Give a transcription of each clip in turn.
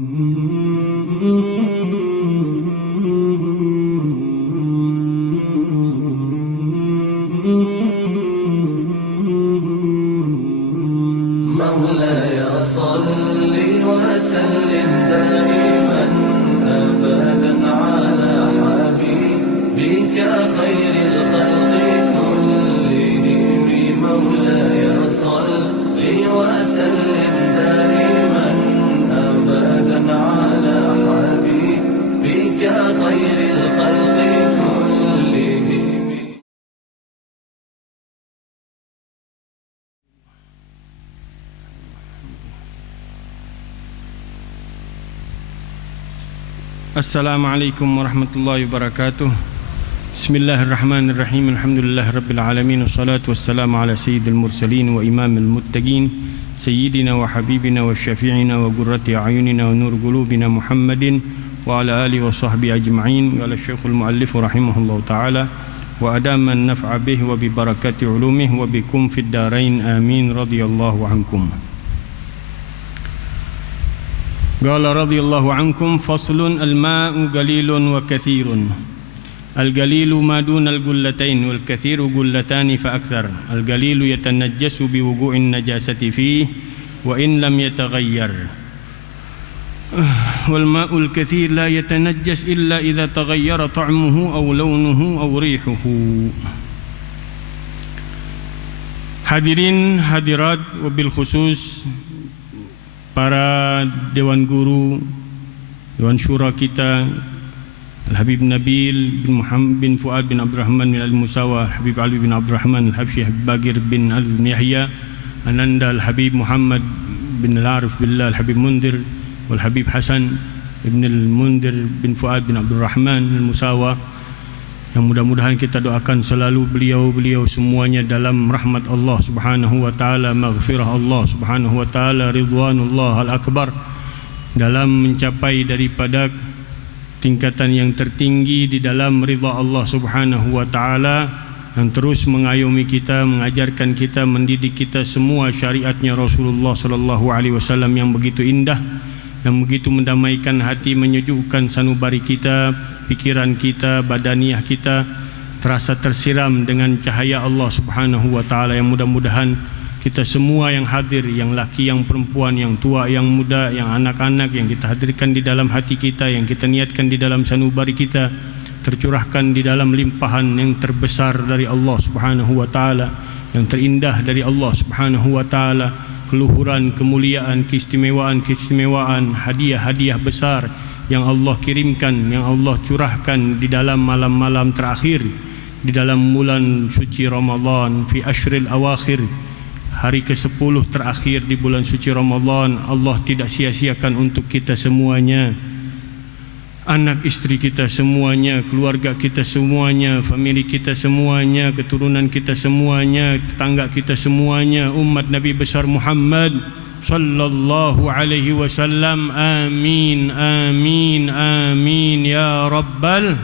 مولاي صل وسلم دائما أبدا على حبيبك خير الخلق كلهم. مولاي صل وسلم دائما أبدا على حبيبك خير الخلق كلهم. Assalamualaikum warahmatullahi wabarakatuh. Bismillahirrahmanirrahim. Alhamdulillahirabbil alamin. Wassalatu wassalamu ala sayyidil mursalin wa imamil muttaqin sayyidina wa habibina wa syafi'ina wa qurrati a'yunina wa nur qulubina Muhammadin wa ala alihi wa sahbihi ajma'in. Qala Syekhul Muallif rahimahullahu taala wa adaman naf'a bihi wa bi barakati ulumihi wa bikum fid darain amin radhiyallahu ankum. Qala radhiyallahu ankum faslun al-ma'u qalilun wa kathirun. Al-qalilu ma duna al-gullatain wal kathiru gullatani fa akthar. Al-qalilu yatanajjasu bi wuqu'in najasati fihi wa in lam yataghayyar. Wal ma'ul kathir la yatanajjas illa idza taghayyara ta'muhu aw launuhu aw rihuhu. Hadirin hadirat wabil khusus para Dewan Guru, Dewan Syura kita, Al-Habib Nabil bin Muhammad bin Fuad bin Abdurrahman bin Al-Musawa, Habib Ali bin Abdurrahman, Al-Habsyi Habib Bagir bin Al-Yahya, Ananda Al-Habib Muhammad bin Al-Arif Billah, Al-Habib Munzir, Wal-Habib Hasan bin Al-Munzir bin Fuad bin Abdurrahman Al-Musawa, yang mudah-mudahan kita doakan selalu beliau-beliau semuanya dalam rahmat Allah Subhanahu wa taala, maghfirah Allah Subhanahu wa taala, ridwanullah al-akbar, dalam mencapai daripada tingkatan yang tertinggi di dalam ridha Allah Subhanahu wa taala, yang terus mengayomi kita, mengajarkan kita, mendidik kita semua syariatnya Rasulullah sallallahu alaihi wasallam yang begitu indah, yang begitu mendamaikan hati, menyejukkan sanubari kita, pikiran kita, badaniah kita terasa tersiram dengan cahaya Allah Subhanahu wa taala, yang mudah-mudahan kita semua yang hadir, yang laki, yang perempuan, yang tua, yang muda, yang anak-anak, yang kita hadirkan di dalam hati kita, yang kita niatkan di dalam sanubari kita, tercurahkan di dalam limpahan yang terbesar dari Allah Subhanahu wa taala, yang terindah dari Allah Subhanahu wa taala, keluhuran, kemuliaan, keistimewaan, hadiah-hadiah besar yang Allah kirimkan, yang Allah curahkan di dalam malam-malam terakhir, di dalam bulan suci Ramadan, fi ashril awakhir, hari ke-10 terakhir di bulan suci Ramadan. Allah tidak sia-siakan untuk kita semuanya, anak istri kita semuanya, keluarga kita semuanya, famili kita semuanya, keturunan kita semuanya, tetangga kita semuanya, umat Nabi besar Muhammad sallallahu alaihi wasallam. Amin, amin, amin ya rabbal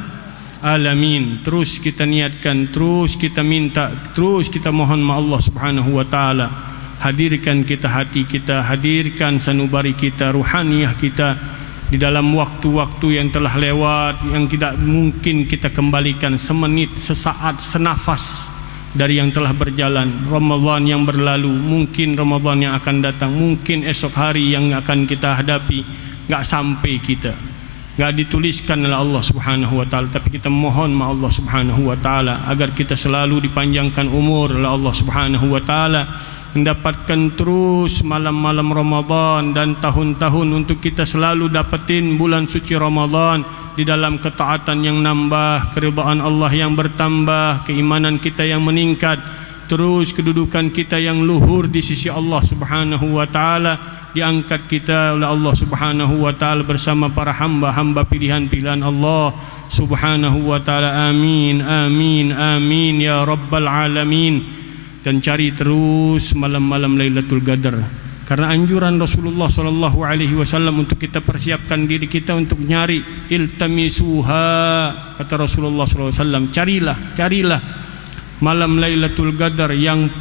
alamin. Terus kita niatkan, terus kita minta, terus kita mohon ma Allah Subhanahu wa taala, hadirkan kita hati kita, hadirkan sanubari kita, ruhaniyah kita di dalam waktu-waktu yang telah lewat, yang tidak mungkin kita kembalikan semenit, sesaat, senafas dari yang telah berjalan. Ramadan yang berlalu, mungkin Ramadan yang akan datang, mungkin esok hari yang akan kita hadapi, enggak sampai kita, enggak dituliskan oleh Allah Subhanahu wa taala, tapi kita mohon ma Allah Subhanahu wa taala agar kita selalu dipanjangkan umur oleh Allah Subhanahu wa taala, mendapatkan terus malam-malam Ramadan dan tahun-tahun untuk kita selalu dapetin bulan suci Ramadan di dalam ketaatan yang nambah, keridhaan Allah yang bertambah, keimanan kita yang meningkat, terus kedudukan kita yang luhur di sisi Allah Subhanahu wa taala, diangkat kita oleh Allah Subhanahu wa taala bersama para hamba-hamba pilihan-pilihan Allah Subhanahu wa taala. Amin, amin, amin ya rabbal alamin. Dan cari terus malam-malam Lailatul Qadar, karena anjuran Rasulullah sallallahu alaihi wasallam untuk kita persiapkan diri kita untuk nyari, iltamisuha, kata Rasulullah sallallahu alaihi wasallam, carilah malam Lailatul Qadar yang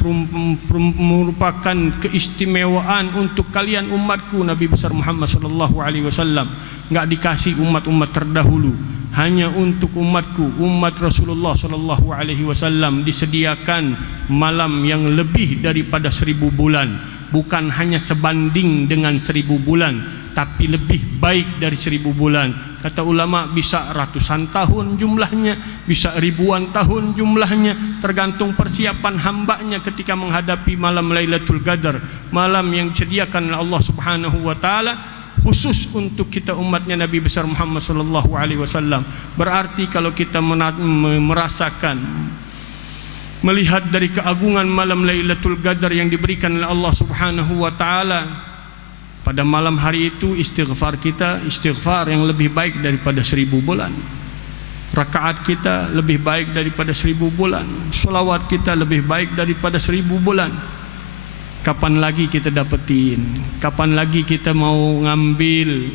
merupakan keistimewaan untuk kalian umatku. Nabi besar Muhammad sallallahu alaihi wasallam enggak dikasih umat-umat terdahulu, hanya untuk umatku, umat Rasulullah sallallahu alaihi wasallam disediakan malam yang lebih daripada 1000 bulan. Bukan hanya sebanding dengan 1000 bulan, tapi lebih baik dari 1000 bulan. Kata ulama bisa ratusan tahun jumlahnya, bisa ribuan tahun jumlahnya, tergantung persiapan hambanya ketika menghadapi malam Lailatul Qadar, malam yang disediakan oleh Allah Subhanahu wa taala khusus untuk kita umatnya Nabi besar Muhammad sallallahu alaihi wasallam. Berarti kalau kita merasakan, melihat dari keagungan malam Lailatul Qadar yang diberikan oleh Allah Subhanahu wa taala, pada malam hari itu istighfar kita, istighfar yang lebih baik daripada 1000 bulan. Rakaat kita lebih baik daripada 1000 bulan. Selawat kita lebih baik daripada 1000 bulan. Kapan lagi kita dapetin? Kapan lagi kita mau ngambil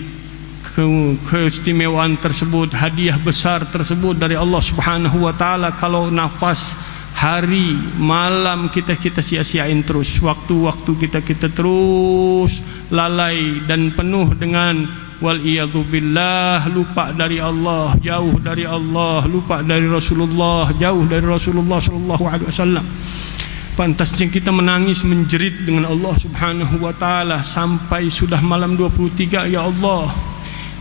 keistimewaan tersebut, hadiah besar tersebut dari Allah Subhanahu wa taala, kalau nafas, hari, malam kita sia-siain terus, waktu-waktu kita terus lalai dan penuh dengan waliyadzubillah, lupa dari Allah, jauh dari Allah, lupa dari Rasulullah, jauh dari Rasulullah sallallahu alaihi wasallam. Pantasnya kita menangis menjerit dengan Allah Subhanahu wa taala sampai sudah malam 23. Ya Allah,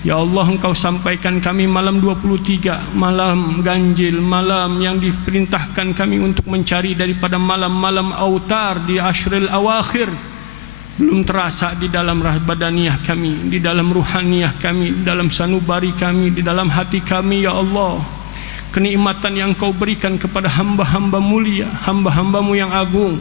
ya Allah, Engkau sampaikan kami malam 23, malam ganjil, malam yang diperintahkan kami untuk mencari daripada malam-malam autar di ashril awakhir. Belum terasa di dalam badaniyah kami, di dalam ruhaniyah kami, di dalam sanubari kami, di dalam hati kami. Ya Allah, kenikmatan yang Kau berikan kepada hamba-hamba mulia, hamba-hambamu yang agung,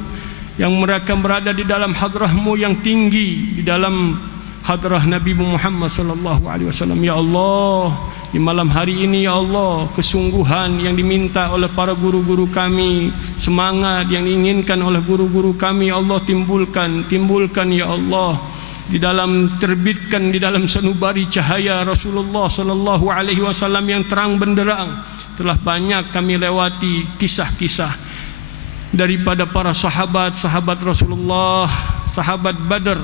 yang mereka berada di dalam hadrah-Mu yang tinggi, di dalam hadrah Nabi Muhammad sallallahu alaihi wasallam. Ya Allah, di malam hari ini ya Allah, kesungguhan yang diminta oleh para guru-guru kami, semangat yang diinginkan oleh guru-guru kami, ya Allah, timbulkan ya Allah, di dalam terbitkan di dalam sanubari cahaya Rasulullah sallallahu alaihi wasallam yang terang benderang. Telah banyak kami lewati kisah-kisah daripada para sahabat Rasulullah, sahabat Badar,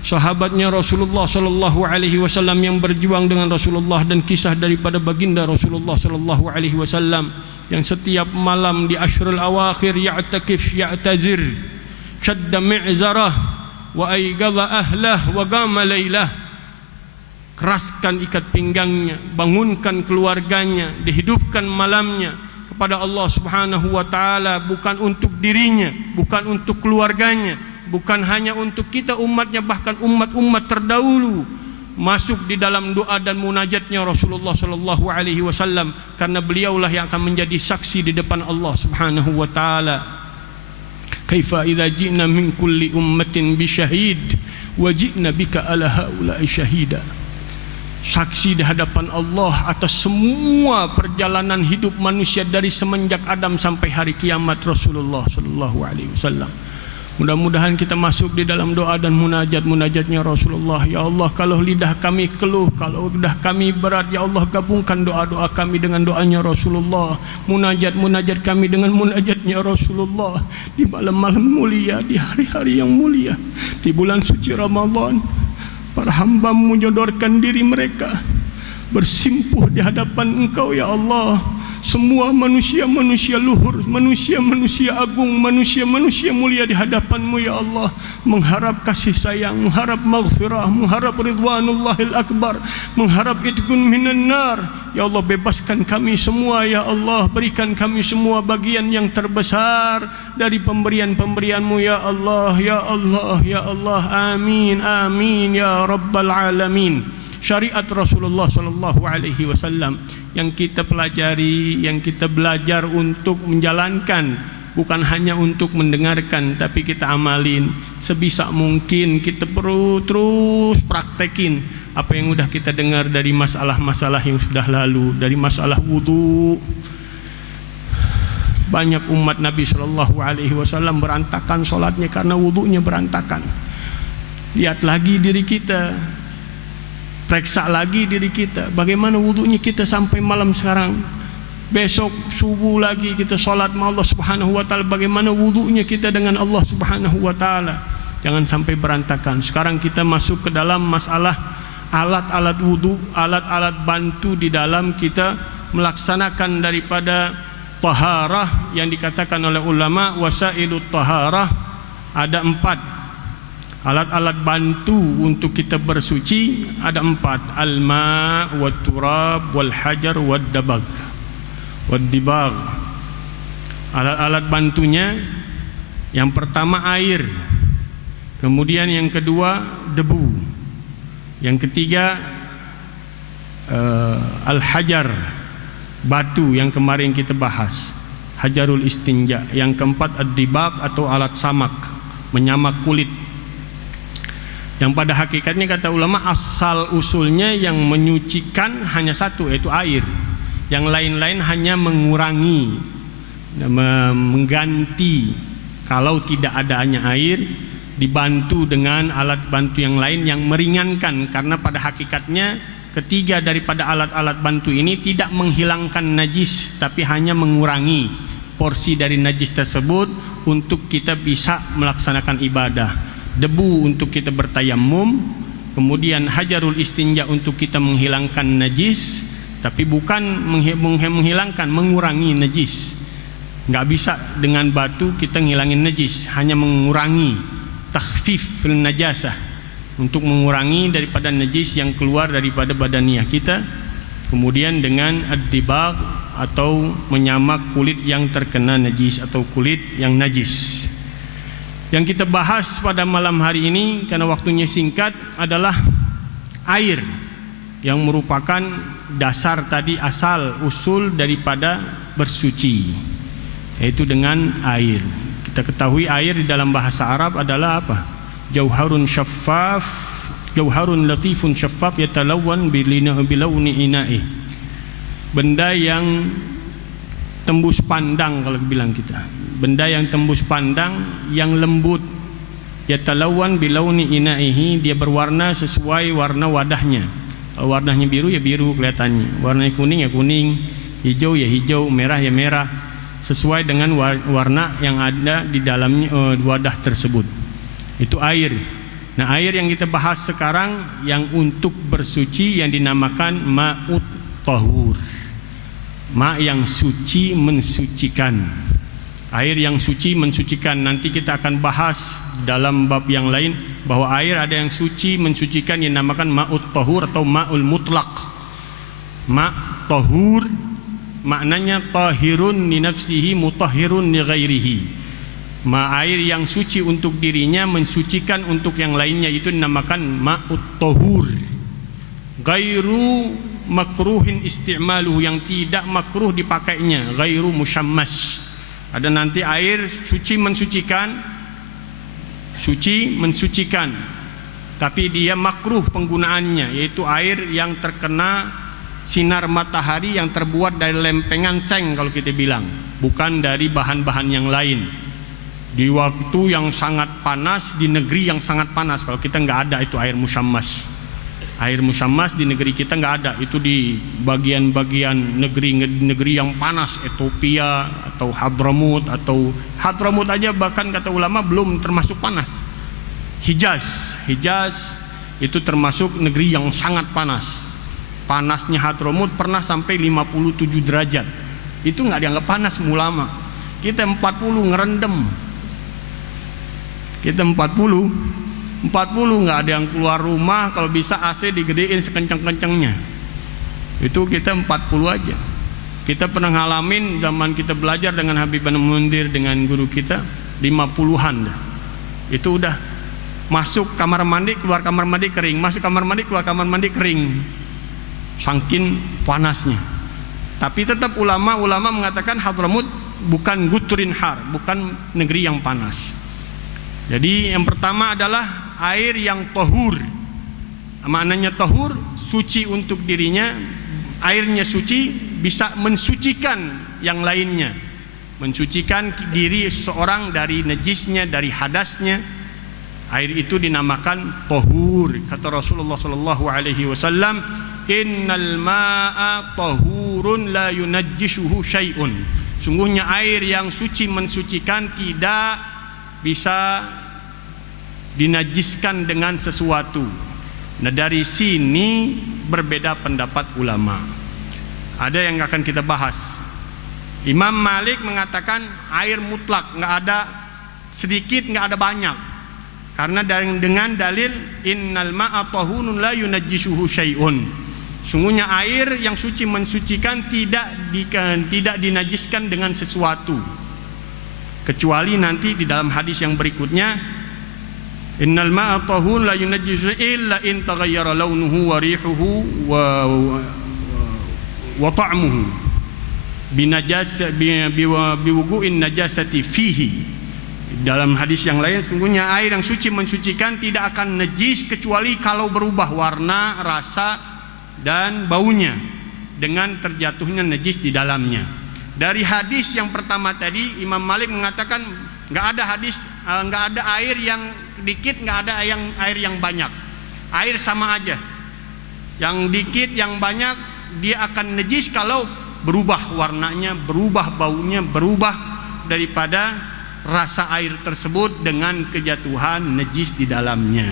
sahabatnya Rasulullah sallallahu alaihi wasallam yang berjuang dengan Rasulullah, dan kisah daripada baginda Rasulullah sallallahu alaihi wasallam yang setiap malam di ashrul awakhir ya'tazir, syadda mi'zarah wa aygala ahlah wa qama lailah. Keraskan ikat pinggangnya, bangunkan keluarganya, dihidupkan malamnya kepada Allah Subhanahu wa taala, bukan untuk dirinya, bukan untuk keluarganya, bukan hanya untuk kita umatnya, bahkan umat-umat terdahulu masuk di dalam doa dan munajatnya Rasulullah sallallahu alaihi wasallam, karena beliaulah yang akan menjadi saksi di depan Allah Subhanahu wa taala. Kaifa idza ji'na min kulli ummatin bi syahid wa ji'na bika ala haula'i syahida. Saksi di hadapan Allah atas semua perjalanan hidup manusia dari semenjak Adam sampai hari kiamat Rasulullah sallallahu alaihi wasallam. Mudah-mudahan kita masuk di dalam doa dan munajatnya Rasulullah. Ya Allah, kalau lidah kami keluh, kalau lidah kami berat, ya Allah, gabungkan doa-doa kami dengan doanya Rasulullah, munajat kami dengan munajatnya Rasulullah di malam-malam mulia, di hari-hari yang mulia, di bulan suci Ramadan. Para hamba-Mu menyodorkan diri mereka, bersimpuh di hadapan Engkau ya Allah. Semua manusia-manusia luhur, manusia-manusia agung, manusia-manusia mulia di hadapan-Mu ya Allah, mengharap kasih sayang, mengharap maghfirah, mengharap ridwanullahil akbar, mengharap itqun minan nar. Ya Allah, bebaskan kami semua ya Allah, berikan kami semua bagian yang terbesar dari pemberian-pemberian-Mu ya Allah, ya Allah, ya Allah. Amin, amin ya rabbal alamin. Syariat Rasulullah sallallahu alaihi wasallam yang kita pelajari, yang kita belajar untuk menjalankan, bukan hanya untuk mendengarkan, tapi kita amalin. Sebisa mungkin kita perlu terus praktekin apa yang sudah kita dengar dari masalah-masalah yang sudah lalu, dari masalah wudu. Banyak umat Nabi sallallahu alaihi wasallam berantakan solatnya karena wudunya berantakan. Lihat lagi diri kita, periksa lagi diri kita, bagaimana wudunya kita sampai malam sekarang Besok subuh lagi kita solat sama Allah Subhanahu wa taala, bagaimana wudunya kita dengan Allah Subhanahu wa taala. Jangan sampai berantakan. Sekarang kita masuk ke dalam masalah alat-alat wudu, alat-alat bantu di dalam kita melaksanakan daripada taharah yang dikatakan oleh ulama wasailut taharah. Ada 4 alat-alat bantu untuk kita bersuci, ada 4: al-ma' wat turab wal hajar wad dabag wad dibag. Alat-alat bantunya yang pertama air, kemudian yang kedua debu, yang ketiga al-hajar, batu yang kemarin kita bahas, hajarul istinja, yang keempat ad-dibab atau alat samak, menyamak kulit. Yang pada hakikatnya kata ulama asal usulnya yang menyucikan hanya satu, yaitu air. Yang lain-lain hanya mengurangi, mengganti. Kalau tidak adanya air, dibantu dengan alat bantu yang lain yang meringankan, karena pada hakikatnya ketiga daripada alat-alat bantu ini tidak menghilangkan najis, tapi hanya mengurangi porsi dari najis tersebut untuk kita bisa melaksanakan ibadah. Debu untuk kita bertayamum, kemudian hajarul istinja untuk kita menghilangkan najis, tapi bukan menghilangkan, mengurangi najis. Nggak bisa dengan batu kita ngilangin najis, hanya mengurangi, takhfif fil najasah, untuk mengurangi daripada najis yang keluar daripada badaniah kita. Kemudian dengan ad-dibag atau menyamak kulit yang terkena najis atau kulit yang najis. Yang kita bahas pada malam hari ini karena waktunya singkat adalah air, yang merupakan dasar tadi, asal usul daripada bersuci, yaitu dengan air. Kita ketahui air di dalam bahasa Arab adalah apa? Jauharun syaffaf, jauharun latifun syaffaf yatalawwan bilawni ina'i. Benda yang tembus pandang, kalau bilang kita, benda yang tembus pandang, yang lembut. Yatalawwan bilawni ina'ihi, dia berwarna sesuai warna wadahnya. Kalau warnanya biru ya biru kelihatannya, warnanya kuning ya kuning, hijau ya hijau, merah ya merah, sesuai dengan warna yang ada di dalamnya wadah tersebut. Itu air. Nah, air yang kita bahas sekarang yang untuk bersuci yang dinamakan ma'ut tahur. Ma yang suci, mensucikan. Air yang suci mensucikan. Nanti kita akan bahas dalam bab yang lain bahwa air ada yang suci mensucikan yang dinamakan ma'ut tahur atau ma'ul mutlaq. Ma' tahur maknanya tahirun li nafsihi mutahhirun li ghairihi. Air yang suci untuk dirinya, mensucikan untuk yang lainnya, itu dinamakan ma'ut tahur. Ghairu makruhin isti'maluhu, yang tidak makruh dipakainya, ghairu musyammas. Ada nanti air suci mensucikan, suci mensucikan, tapi dia makruh penggunaannya, yaitu air yang terkena sinar matahari yang terbuat dari lempengan seng, kalau kita bilang, bukan dari bahan-bahan yang lain. Di waktu yang sangat panas, di negeri yang sangat panas, kalau kita nggak ada itu air musyammas. Air musyammas di negeri kita nggak ada, itu di bagian-bagian negeri yang panas, Ethiopia atau Hadramut aja bahkan kata ulama belum termasuk panas. Hijaz itu termasuk negeri yang sangat panas. Panasnya Hadramut pernah sampai 57 derajat. Itu nggak dianggap panas ulama. Kita 40 ngerendam. Kita 40 nggak ada yang keluar rumah, kalau bisa AC digedein sekencang-kencangnya. Itu kita 40 aja. Kita pernah ngalamin zaman kita belajar dengan Habib bin Mundir, dengan guru kita, 50-an dah. Itu udah masuk kamar mandi, keluar kamar mandi kering, masuk kamar mandi, keluar kamar mandi kering, saking panasnya. Tapi tetap ulama mengatakan Hadramut bukan guturin har, bukan negeri yang panas. Jadi yang pertama adalah air yang tahur. Maknanya tahur, suci untuk dirinya, airnya suci, bisa mensucikan yang lainnya, mensucikan diri seorang dari najisnya, dari hadasnya. Air itu dinamakan tahur. Kata Rasulullah sallallahu alaihi wasallam, innal ma'a tahur tahurun la yunajjisuhu syai'un. Sungguhnya air yang suci mensucikan tidak bisa dinajiskan dengan sesuatu. Nah, dari sini berbeda pendapat ulama. Ada yang akan kita bahas. Imam Malik mengatakan air mutlak, nggak ada sedikit, nggak ada banyak. Karena dengan dalil innal ma'a tahurun la yunajjisuhu syai'un. Sungguhnya air yang suci mensucikan tidak dinajiskan dengan sesuatu. Kecuali nanti di dalam hadis yang berikutnya, innal ma'a tahurun la yunajjisuhu illa in taghayyara launuhu wa rihuhu wa ta'muhu biwugu'in najasati fihi. Dalam hadis yang lain, sungguhnya air yang suci mensucikan tidak akan najis kecuali kalau berubah warna, rasa dan baunya dengan terjatuhnya najis di dalamnya. Dari hadis yang pertama tadi, Imam Malik mengatakan nggak ada air yang sedikit, nggak ada air yang banyak. Air sama aja. Yang dikit, yang banyak, dia akan najis kalau berubah warnanya, berubah baunya, berubah daripada rasa air tersebut dengan kejatuhan najis di dalamnya.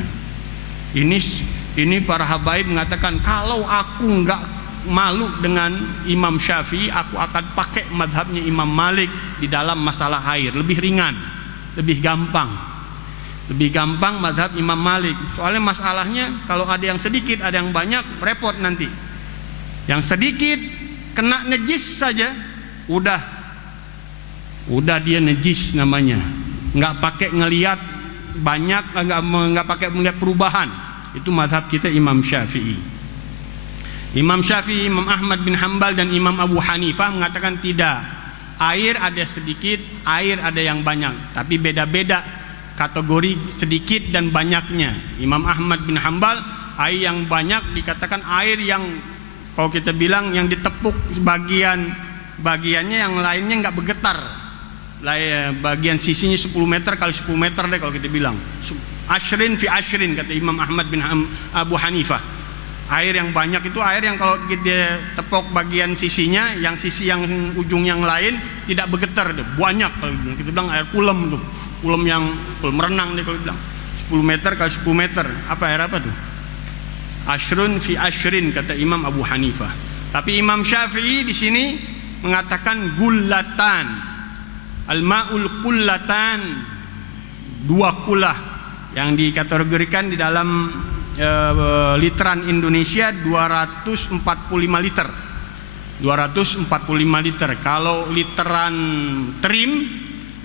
Ini para habaib mengatakan, kalau aku nggak malu dengan Imam Syafi'i, aku akan pakai madhabnya Imam Malik di dalam masalah air. Lebih ringan, lebih gampang madhab Imam Malik. Soalnya masalahnya kalau ada yang sedikit, ada yang banyak, repot nanti. Yang sedikit kena najis saja, udah dia najis namanya. Nggak pakai ngelihat banyak, nggak pakai melihat perubahan. Itu madhab kita Imam Syafi'i. Imam Syafi'i, Imam Ahmad bin Hanbal dan Imam Abu Hanifah mengatakan tidak. Air ada sedikit, air ada yang banyak, tapi beda-beda kategori sedikit dan banyaknya. Imam Ahmad bin Hanbal, air yang banyak dikatakan air yang, kalau kita bilang, yang ditepuk bagiannya, yang lainnya nggak bergetar. Bagian sisinya 10 meter kali 10 meter deh kalau kita bilang. Ashrin fi ashrin, kata Imam Ahmad bin Abu Hanifah. Air yang banyak itu air yang kalau kita tepuk bagian sisinya, yang sisi yang ujung yang lain tidak bergetar deh. Banyak kalau kita bilang air kulem tuh. Kulem renang deh kalau bilang. 10 meter kali 10 meter. Air apa tuh? Ashrun fi ashrin, kata Imam Abu Hanifah. Tapi Imam Syafi'i di sini mengatakan gullatan. Al-ma'ul kullatan, 2 kulah yang dikategorikan di dalam literan Indonesia 245 liter. 245 liter. Kalau literan Trim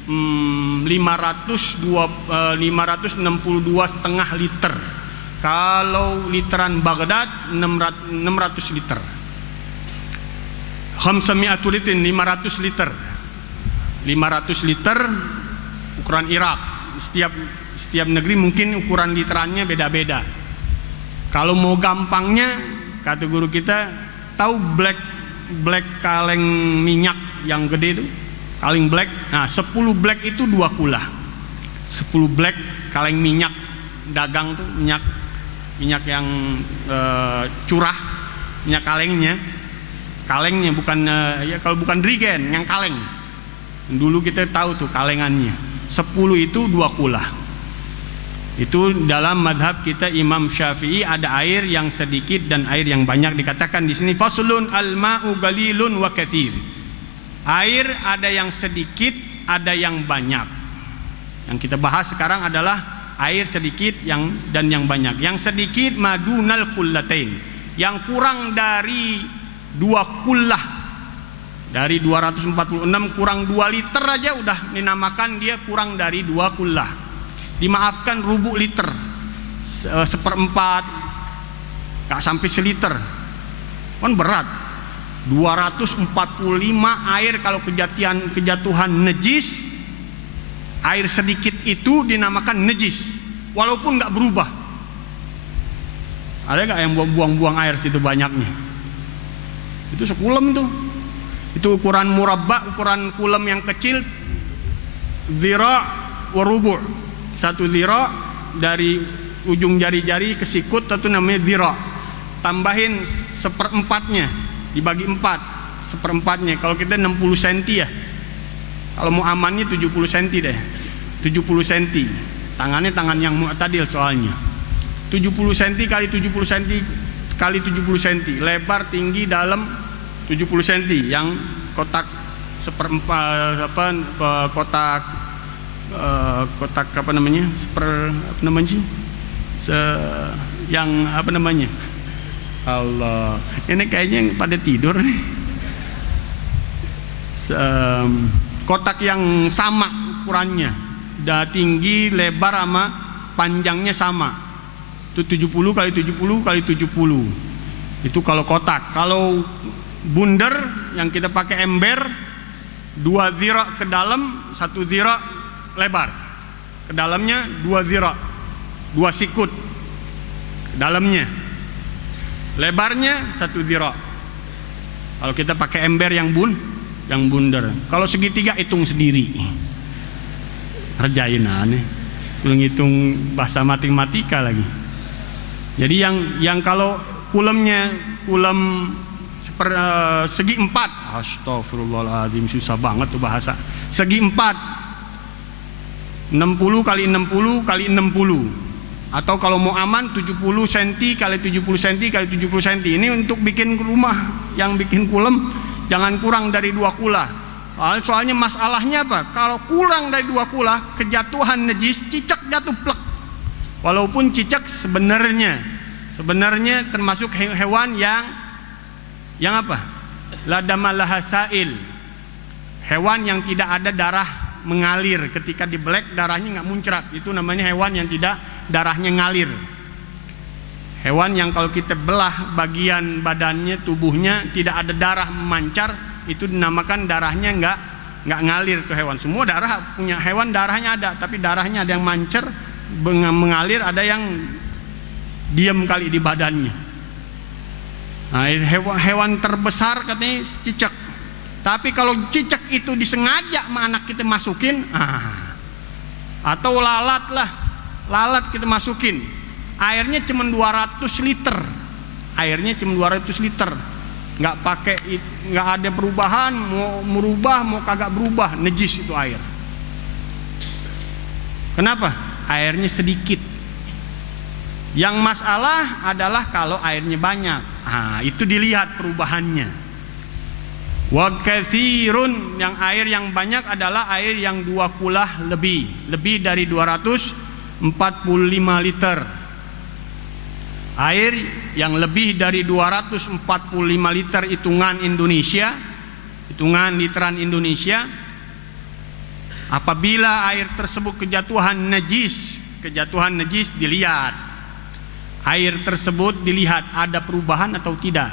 562,5 liter. Kalau literan Baghdad 600 liter. 500 liter, 500 liter. 500 liter ukuran Irak. Setiap negeri mungkin ukuran literannya beda-beda. Kalau mau gampangnya, kata guru kita, tahu black kaleng minyak yang gede itu, kaleng black. Nah, 10 black itu 2 kulah. 10 black kaleng minyak dagang tuh, minyak yang curah, minyak kalengnya bukan ya, kalau bukan drigen, yang kaleng. Dulu kita tahu tuh kalengannya. 10 itu 2 kulah. Itu dalam madhab kita Imam Syafi'i, ada air yang sedikit dan air yang banyak. Dikatakan di sini faslun al-ma'u galilun wa katsir. Air ada yang sedikit, ada yang banyak. Yang kita bahas sekarang adalah air sedikit dan yang banyak. Yang sedikit madunal kullatain, yang kurang dari 2 kullah. Dari 246 kurang 2 liter aja udah dinamakan dia kurang dari 2 kullah. Dimaafkan rubuk liter, 1/4, gak sampai seliter, kan berat. 245 air kalau kejatuhan najis, air sedikit itu dinamakan najis, walaupun gak berubah. Ada gak yang buang-buang air situ banyaknya? Itu sekulem tuh. Itu ukuran murabba, ukuran kulem yang kecil, zira' wa rubu'. 1 zira' dari ujung jari-jari ke sikut, itu namanya zira'. Tambahin 1/4-nya, dibagi 4, seperempatnya. Kalau kita 60 cm ya. Kalau mau amannya 70 cm deh. 70 cm. Tangannya tangan yang mu'tadil soalnya. 70 cm kali 70 cm kali 70 cm. Lebar, tinggi, dalam 70 cm. Yang kotak seperempat kotak apa namanya? Apa namanya sih? Yang apa namanya? Allah, ini kayaknya pada tidur nih. Kotak yang sama ukurannya, tinggi, lebar sama panjangnya sama. Itu 70 kali 70 kali 70. Itu kalau kotak. Kalau bundar yang kita pakai ember, 2 zira ke dalam, 1 zira lebar. Ke dalamnya 2 zira, 2 sikut ke dalamnya. Lebarnya 1 zira. Kalau kita pakai ember yang bundar. Kalau segitiga hitung sendiri. Kerjain aneh. Suruh ngitung bahasa matematika lagi. Jadi yang kalau kulemnya segi 4. Astagfirullahaladzim, susah banget tuh bahasa. Segi 4. 60 kali 60 kali 60. Atau kalau mau aman 70 cm kali 70 cm kali 70 cm. Ini untuk bikin rumah yang bikin kulem jangan kurang dari 2 kula. Soalnya masalahnya apa? Kalau kurang dari 2 kula, kejatuhan najis, cicak jatuh plek. Walaupun cicak sebenarnya termasuk hewan yang apa? La damalaha sa'il. Hewan yang tidak ada darah mengalir, ketika dibelek darahnya nggak muncrat. Itu namanya hewan yang tidak darahnya ngalir. Hewan yang kalau kita belah bagian badannya, tubuhnya tidak ada darah memancar, itu dinamakan darahnya nggak ngalir tuh hewan. Semua darah punya hewan darahnya ada, tapi darahnya ada yang mancer, mengalir, ada yang diam kali di badannya. Nah, hewan terbesar katanya cicak. Tapi kalau cicak itu disengaja sama anak kita masukin, atau lalat kita masukin, airnya cuma 200 liter. Nggak ada perubahan, mau merubah mau kagak berubah, najis itu air. Kenapa? Airnya sedikit. Yang masalah adalah kalau airnya banyak. Itu dilihat perubahannya. Wa katsirun, yang air yang banyak adalah air yang 2 kulah lebih dari 245 liter. Air yang lebih dari 245 liter hitungan literan Indonesia, apabila air tersebut kejatuhan najis dilihat. Air tersebut dilihat ada perubahan atau tidak.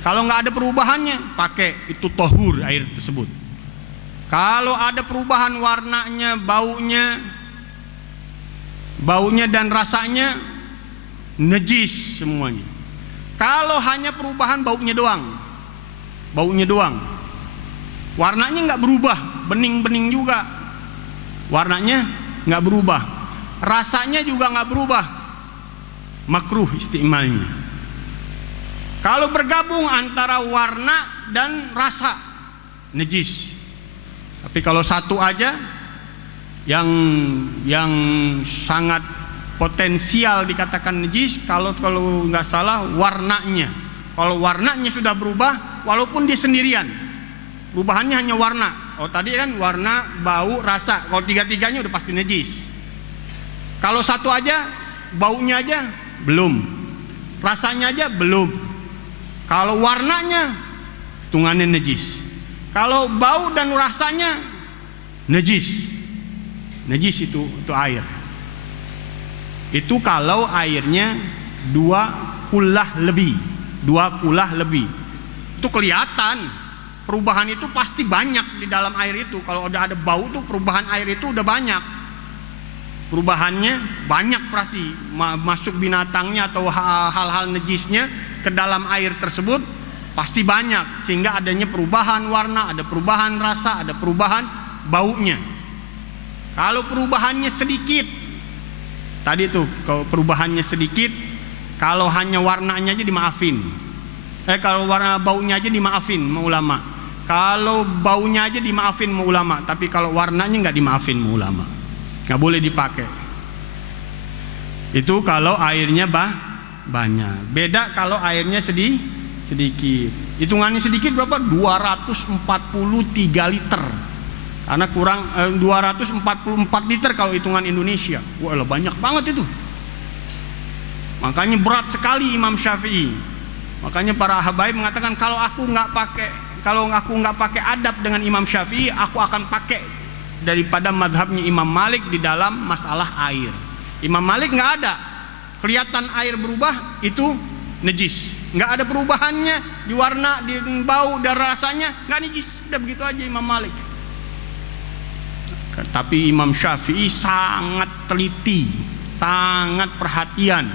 Kalau nggak ada perubahannya, pakai itu tohur air tersebut. Kalau ada perubahan warnanya, baunya dan rasanya, najis semuanya. Kalau hanya perubahan baunya doang, warnanya nggak berubah, bening-bening juga, warnanya nggak berubah, rasanya juga nggak berubah, makruh istimalnya. Kalau bergabung antara warna dan rasa, najis. Tapi kalau satu aja yang sangat potensial dikatakan najis, kalau nggak salah warnanya. Kalau warnanya sudah berubah, walaupun dia sendirian, perubahannya hanya warna. Tadi kan warna, bau, rasa. Kalau tiga-tiganya udah pasti najis. Kalau satu aja, baunya aja belum, rasanya aja belum. Kalau warnanya, hitungannya najis. Kalau bau dan rasanya, najis. Najis itu air. Itu kalau airnya 2 kulah lebih. Itu kelihatan. Perubahan itu pasti banyak di dalam air itu. Kalau ada bau tuh, perubahan air itu udah banyak. Perubahannya banyak berarti. Masuk binatangnya atau hal-hal najisnya ke dalam air tersebut pasti banyak, sehingga adanya perubahan warna, ada perubahan rasa, ada perubahan baunya. Kalau perubahannya sedikit, tadi tuh kalau perubahannya sedikit, kalau hanya warnanya aja dimaafin. Kalau warna baunya aja dimaafin sama ulama. Kalau baunya aja dimaafin sama ulama, tapi kalau warnanya nggak dimaafin sama ulama, nggak boleh dipakai. Itu kalau airnya banyak. Beda kalau airnya sedikit. Hitungannya sedikit berapa? 243 liter. Karena kurang 244 liter kalau hitungan Indonesia. Wah, banyak banget itu. Makanya berat sekali Imam Syafi'i. Makanya para habaib mengatakan kalau aku nggak pakai adab dengan Imam Syafi'i, aku akan pakai daripada madhabnya Imam Malik di dalam masalah air. Imam Malik nggak ada kelihatan air berubah itu najis, nggak ada perubahannya di warna, di bau dan rasanya nggak najis, udah begitu aja Imam Malik. Tapi Imam Syafi'i sangat teliti, sangat perhatian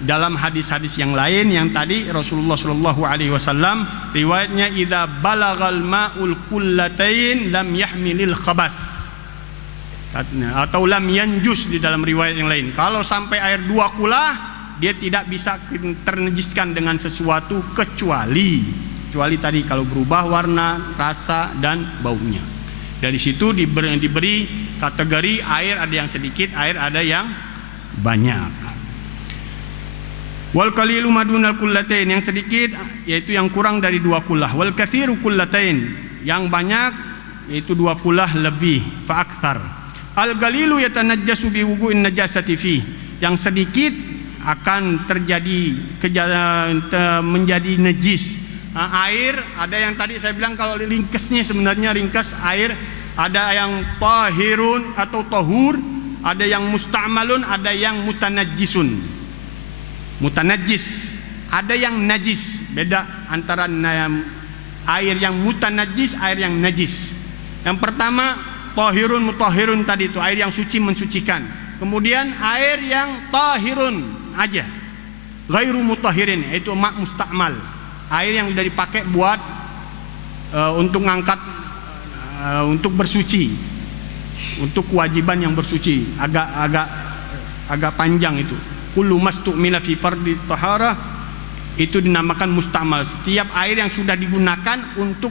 dalam hadis-hadis yang lain yang tadi Rasulullah Shallallahu Alaihi Wasallam riwayatnya idza balagal ma'ul kullatain lam yahmilil khabath, atau lam yanjus di dalam riwayat yang lain. Kalau sampai air 2 kula dia tidak bisa ternejiskan dengan sesuatu kecuali tadi kalau berubah warna, rasa dan baunya. Dari situ diberi kategori air, ada yang sedikit, air ada yang banyak. Wal qalilu madunal kullatain, yang sedikit yaitu yang kurang dari 2 kulah. Wal katsiru kullatain, yang banyak yaitu 2 kulah lebih, fa aktsar. Al qalilu yatanajjasu bi wuqu'in najasati fi, yang sedikit akan terjadi menjadi najis. Air ada yang tadi saya bilang kalau ringkasnya sebenarnya ringkas air ada yang tahirun atau tahur, ada yang musta'malun, ada yang mutanajjisun. Mutanajjis, ada yang najis. Beda antara air yang mutanajjis, air yang najis. Yang pertama tahirun mutahhirun, tadi itu air yang suci mensucikan. Kemudian air yang tahirun aja, ghairu mutahhirin, yaitu mak musta'mal, air yang sudah dipakai buat untuk ngangkat untuk bersuci, untuk kewajiban yang bersuci, agak panjang itu. Kullu mastu'mila fi fardhi taharah, itu dinamakan musta'mal. Setiap air yang sudah digunakan untuk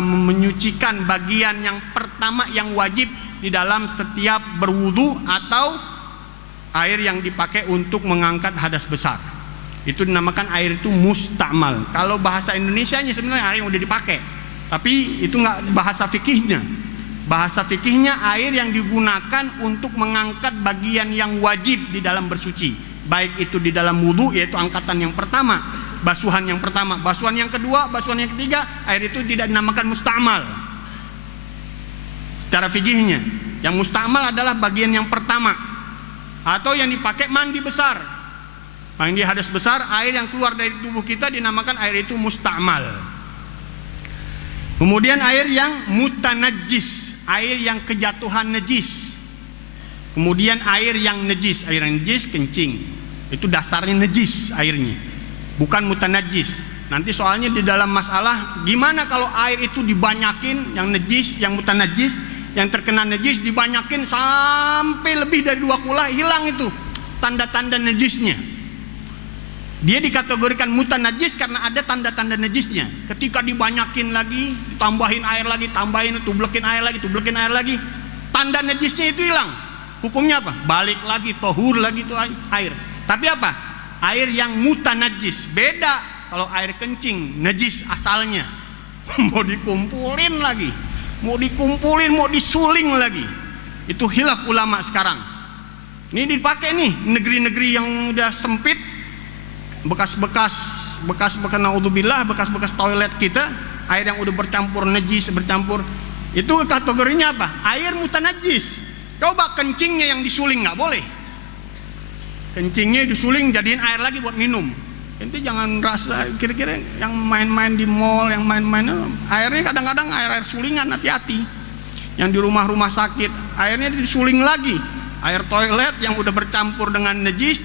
menyucikan bagian yang pertama yang wajib di dalam setiap berwudu, atau air yang dipakai untuk mengangkat hadas besar, itu dinamakan air itu musta'mal. Kalau bahasa Indonesianya sebenarnya air yang udah dipakai, tapi itu nggak bahasa fikihnya. Bahasa fikihnya air yang digunakan untuk mengangkat bagian yang wajib di dalam bersuci, baik itu di dalam wudu, yaitu angkatan yang pertama, basuhan yang pertama, basuhan yang kedua, basuhan yang ketiga, air itu tidak dinamakan musta'mal. Secara fikihnya yang musta'mal adalah bagian yang pertama, atau yang dipakai mandi besar, mandi hadas besar, air yang keluar dari tubuh kita dinamakan air itu musta'mal. Kemudian air yang mutanajjis, air yang kejatuhan najis. Kemudian air yang najis, air yang najis kencing, itu dasarnya najis airnya, bukan mutanajjis. Nanti soalnya di dalam masalah gimana kalau air itu dibanyakin, yang najis, yang mutanajjis, yang terkena najis dibanyakin sampai lebih dari 2 kula, hilang itu tanda-tanda najisnya. Dia dikategorikan mutanajis karena ada tanda-tanda najisnya. Ketika dibanyakin lagi, tambahin air lagi, tambahin, tublekin air lagi, tublekin air lagi, tanda najisnya itu hilang. Hukumnya apa? Balik lagi, tohur lagi itu air. Tapi apa? Air yang mutanajis. Beda kalau air kencing, najis asalnya. Mau dikumpulin lagi, mau dikumpulin, mau disuling lagi. Itu khilaf ulama sekarang. Ini dipakai nih negeri-negeri yang udah sempit, bekas-bekas naudzubillah, bekas-bekas toilet kita, air yang udah bercampur najis, itu kategorinya apa? Air mutanajis. Coba kencingnya yang disuling, nggak boleh. Kencingnya disuling jadiin air lagi buat minum. Ente jangan rasa kira-kira yang main-main di mall, yang main-main airnya kadang-kadang air sulingan, hati-hati. Yang di rumah-rumah sakit airnya disuling lagi, air toilet yang udah bercampur dengan najis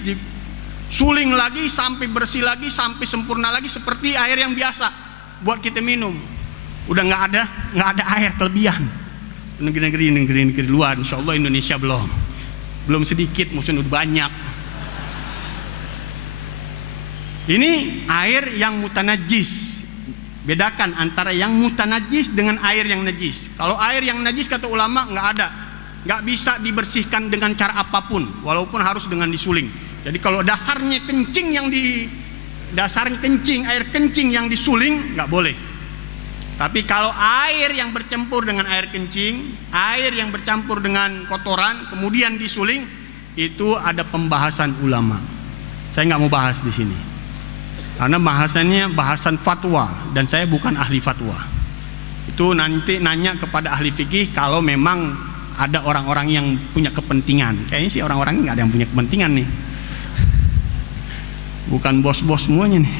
suling lagi sampai bersih lagi, sampai sempurna lagi seperti air yang biasa buat kita minum. Udah nggak ada air kelebihan. Negeri-negeri luar, insya Allah Indonesia belum sedikit, mungkin udah banyak. Ini air yang mutanajis. Bedakan antara yang mutanajis dengan air yang najis. Kalau air yang najis kata ulama nggak bisa dibersihkan dengan cara apapun, walaupun harus dengan disuling. Jadi kalau dasarnya kencing air kencing yang disuling nggak boleh. Tapi kalau air yang bercampur dengan air kencing, air yang bercampur dengan kotoran kemudian disuling, itu ada pembahasan ulama. Saya nggak mau bahas di sini. Karena bahasannya bahasan fatwa dan saya bukan ahli fatwa. Itu nanti nanya kepada ahli fikih kalau memang ada orang-orang yang punya kepentingan. Kayaknya sih orang-orang nggak ada yang punya kepentingan nih. Bukan bos-bos semuanya nih.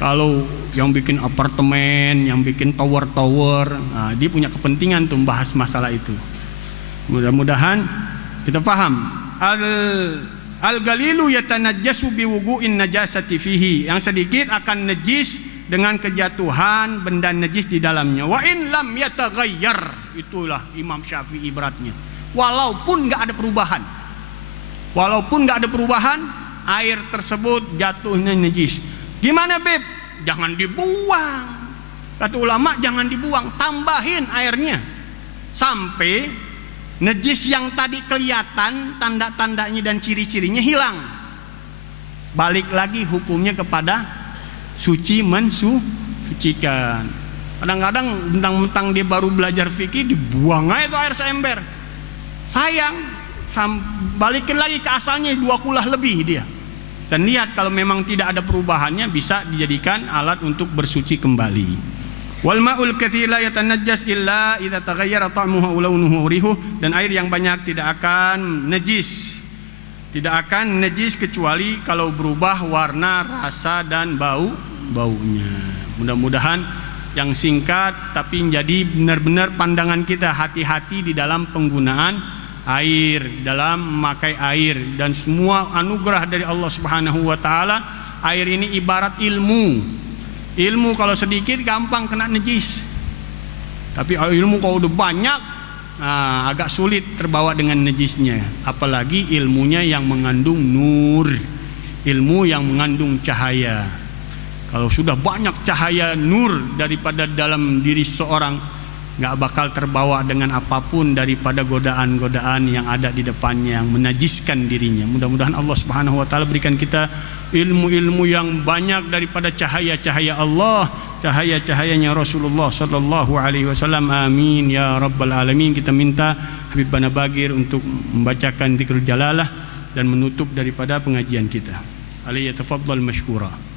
Kalau yang bikin apartemen, yang bikin tower-tower, nah, dia punya kepentingan tuh membahas masalah itu. Mudah-mudahan kita paham. Al-galilu yatanajjasu biwugu'in najasati fihi. Yang sedikit akan najis dengan kejatuhan benda najis di dalamnya. Wa in lam yataghayyar. Itulah Imam Syafi'i beratnya. Walaupun enggak ada perubahan. Air tersebut jatuhnya najis. Gimana, Beb? Jangan dibuang. Kata ulama jangan dibuang, tambahin airnya. Sampai najis yang tadi kelihatan tanda-tandanya dan ciri-cirinya hilang. Balik lagi hukumnya kepada suci mensucikan. Kadang-kadang mentang-mentang dia baru belajar fikih dibuang aja itu air seember. Sayang, balikin lagi ke asalnya 2 kulah lebih dia. Dan lihat kalau memang tidak ada perubahannya bisa dijadikan alat untuk bersuci kembali. Wal ma'ul katsir la yatanajjas illa idza taghayyara ta'muhu aw launuhu rihuh. Dan air yang banyak tidak akan najis kecuali kalau berubah warna, rasa dan baunya. Mudah-mudahan yang singkat tapi menjadi benar-benar pandangan kita, hati-hati di dalam penggunaan air, dalam memakai air, dan semua anugerah dari Allah Subhanahu wa taala. Air ini ibarat ilmu kalau sedikit gampang kena najis, tapi ilmu kalau udah banyak agak sulit terbawa dengan najisnya. Apalagi ilmunya yang mengandung nur, ilmu yang mengandung cahaya. Kalau sudah banyak cahaya nur daripada dalam diri seseorang, nggak bakal terbawa dengan apapun daripada godaan-godaan yang ada di depannya yang menajiskan dirinya. Mudah-mudahan Allah Subhanahu wa taala berikan kita ilmu-ilmu yang banyak daripada cahaya-cahaya Allah, cahaya-cahayanya Rasulullah sallallahu alaihi wasallam. Amin ya rabbal alamin. Kita minta Habib Bana Bagir untuk membacakan dzikrul jalalah dan menutup daripada pengajian kita. Alayhi tafaddal mashkura.